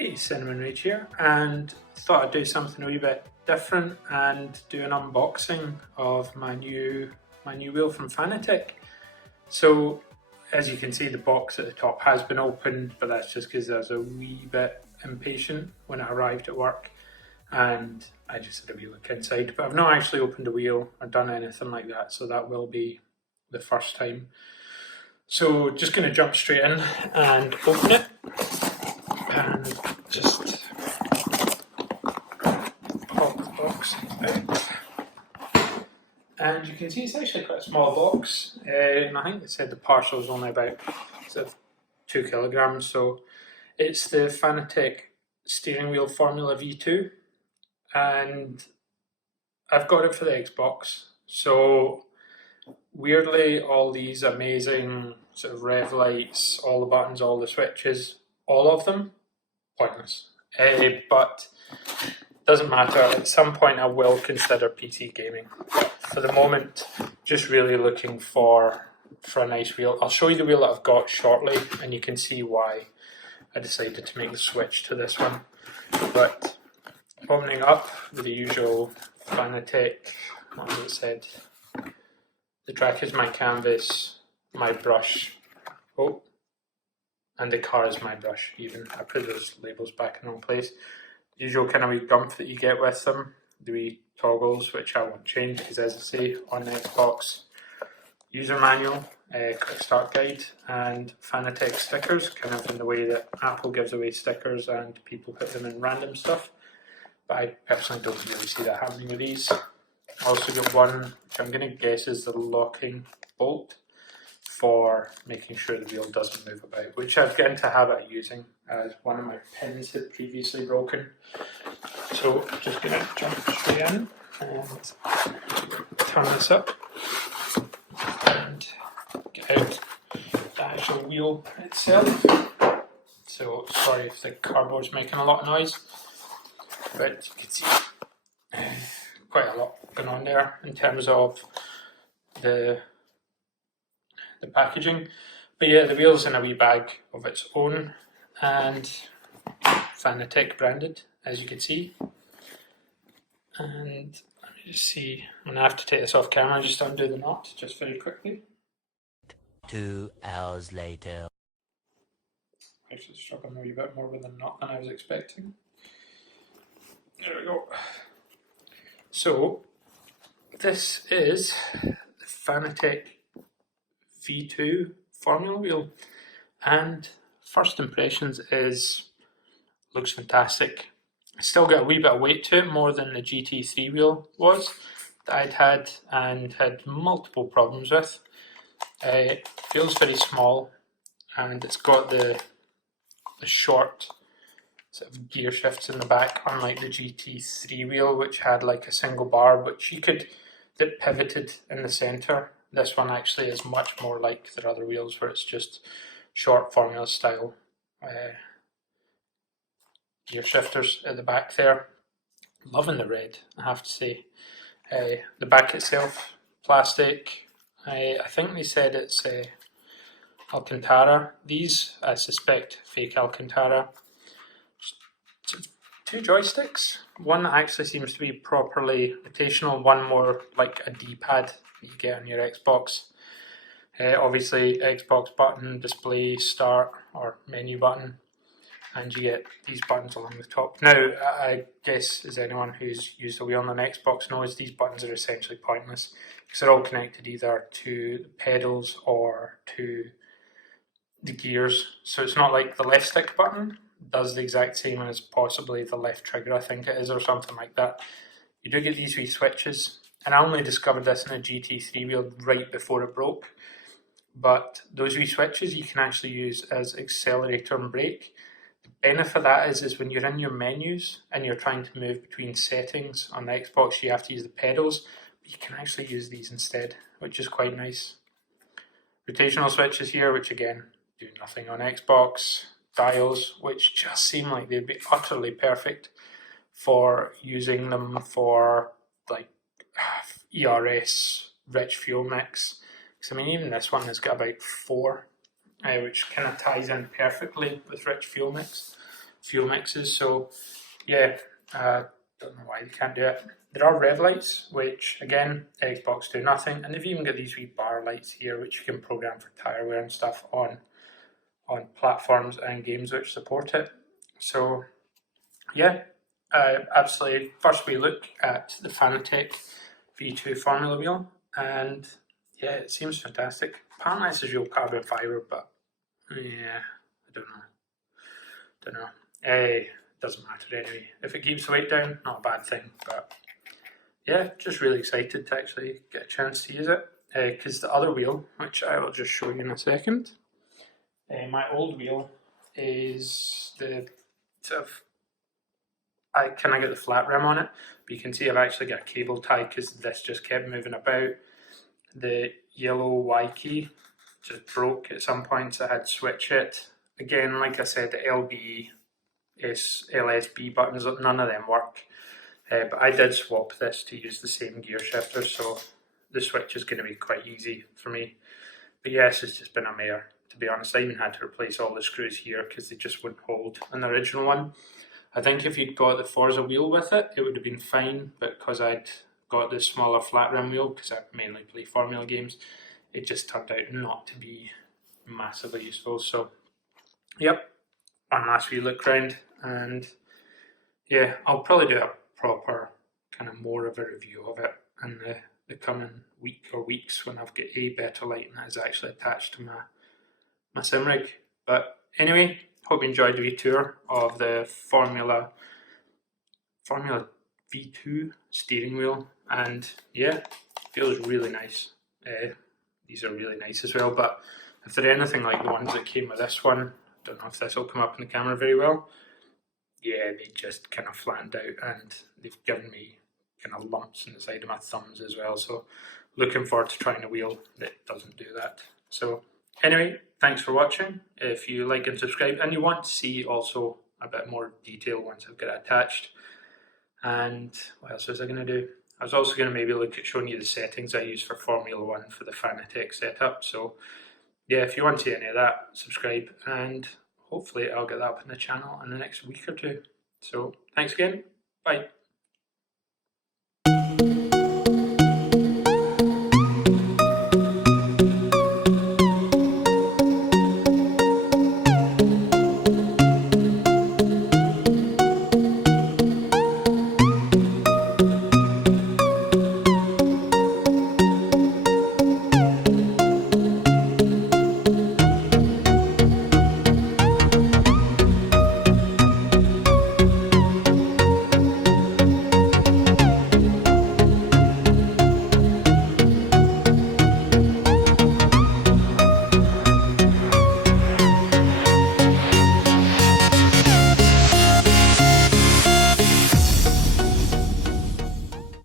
Hey, Cinnamon Rage here, and thought I'd do something a wee bit different and do an unboxing of my new wheel from Fanatec. So, as you can see, the box at the top has been opened, but that's just because I was a wee bit impatient when I arrived at work, and I just had a wee look inside. But I've not actually opened a wheel or done anything like that, so that will be the first time. So, just going to jump straight in and open it. And just pop the box out. And you can see it's actually quite a small box. And I think they said the parcel is only about 2 kilograms. So it's the Fanatec steering wheel Formula V2. And I've got it for the Xbox. So weirdly, all these amazing sort of rev lights, all the buttons, all the switches, all of them, pointless. But doesn't matter. At some point I will consider PC gaming. But for the moment, just really looking for a nice wheel. I'll show you the wheel that I've got shortly, and you can see why I decided to make the switch to this one. But opening up with the usual Fanatec, what was it said? The track is my canvas, my brush. Oh. And the car is my brush even. I put those labels back in one place. Usual kind of wee gump that you get with them. The wee toggles, which I won't change because, as I say, on the Xbox, user manual, quick start guide, and Fanatec stickers, kind of in the way that Apple gives away stickers and people put them in random stuff. But I personally don't really see that happening with these. I also got one, which I'm going to guess is the locking bolt, for making sure the wheel doesn't move about, which I've got into habit of using as one of my pins had previously broken. So just going to jump straight in and turn this up and get out the actual wheel itself. So sorry if the cardboard's making a lot of noise, but you can see quite a lot going on there in terms of the packaging. But yeah, the wheel's in a wee bag of its own and Fanatec branded, as you can see. And let me just see, I'm gonna have to take this off camera, just undo the knot just very quickly. 2 hours later. Actually struggling a wee bit more with the knot than I was expecting. There we go. So this is the Fanatec V2 Formula wheel, and first impressions is looks fantastic. It's still got a wee bit of weight to it, more than the GT3 wheel was that I'd had and had multiple problems with. It feels very small, and it's got the short sort of gear shifts in the back, unlike the GT3 wheel, which had like a single bar which you could that pivoted in the centre. This one actually is much more like their other wheels, where it's just short Formula style gear shifters at the back there. Loving the red, I have to say. The back itself, plastic. I think they said it's Alcantara. These, I suspect, fake Alcantara. Two joysticks. One actually seems to be properly rotational, one more like a D-pad that you get on your Xbox. Obviously, Xbox button, display, start, or menu button, and you get these buttons along the top. Now, I guess as anyone who's used a wheel on an Xbox knows, these buttons are essentially pointless because they're all connected either to the pedals or to the gears. So it's not like the left stick button does the exact same as possibly the left trigger, I think it is, or something like that. You do get these wee switches, and I only discovered this in a GT3 wheel right before it broke. But those wee switches you can actually use as accelerator and brake. The benefit of that is when you're in your menus and you're trying to move between settings on the Xbox, you have to use the pedals, but you can actually use these instead, which is quite nice. Rotational switches here, which again do nothing on Xbox. Dials, which just seem like they'd be utterly perfect for using them for like ERS, rich fuel mix. Because I mean, even this one has got about 4, which kind of ties in perfectly with rich fuel mix. fuel mixes. So yeah, don't know why they can't do it. There are rev lights, which again, Xbox do nothing, and they've even got these wee bar lights here, which you can program for tyre wear and stuff on platforms and games which support it. So yeah, absolutely. First we look at the Fanatec V2 Formula wheel, and yeah, it seems fantastic. Apparently this is real carbon fibre, but yeah, I don't know. Doesn't matter anyway. If it keeps the weight down, not a bad thing, but yeah, just really excited to actually get a chance to use it. Because the other wheel, which I will just show you in a second, my old wheel is the sort of, I get the flat rim on it, but you can see I've actually got a cable tie because this just kept moving about. The yellow Y key just broke at some points. I had to switch it. Again, like I said, the LB, LSB buttons, none of them work. But I did swap this to use the same gear shifter, so the switch is going to be quite easy for me. But yes, it's just been a mare, to be honest. I even had to replace all the screws here because they just wouldn't hold on the original one. I think if you'd got the Forza wheel with it, it would have been fine, but because I'd got the smaller flat rim wheel, because I mainly play Formula games, it just turned out not to be massively useful. So, yep, one last wee look round, and yeah, I'll probably do a proper kind of more of a review of it in the coming week or weeks when I've got a better lighting that is actually attached to my sim rig. But anyway, hope you enjoyed the wee tour of the Formula V2 steering wheel, and yeah, feels really nice. These are really nice as well, but if they're anything like the ones that came with this one, I don't know if this will come up in the camera very well. Yeah, they just kind of flattened out, and they've given me kind of lumps in the side of my thumbs as well. So looking forward to trying a wheel that doesn't do that. So anyway, thanks for watching. If you like and subscribe, and you want to see also a bit more detail once I've got it attached. And what else was I going to do? I was also going to maybe look at showing you the settings I use for Formula 1 for the Fanatec setup. So yeah, if you want to see any of that, subscribe, and hopefully I'll get that up in the channel in the next week or two. So thanks again. Bye.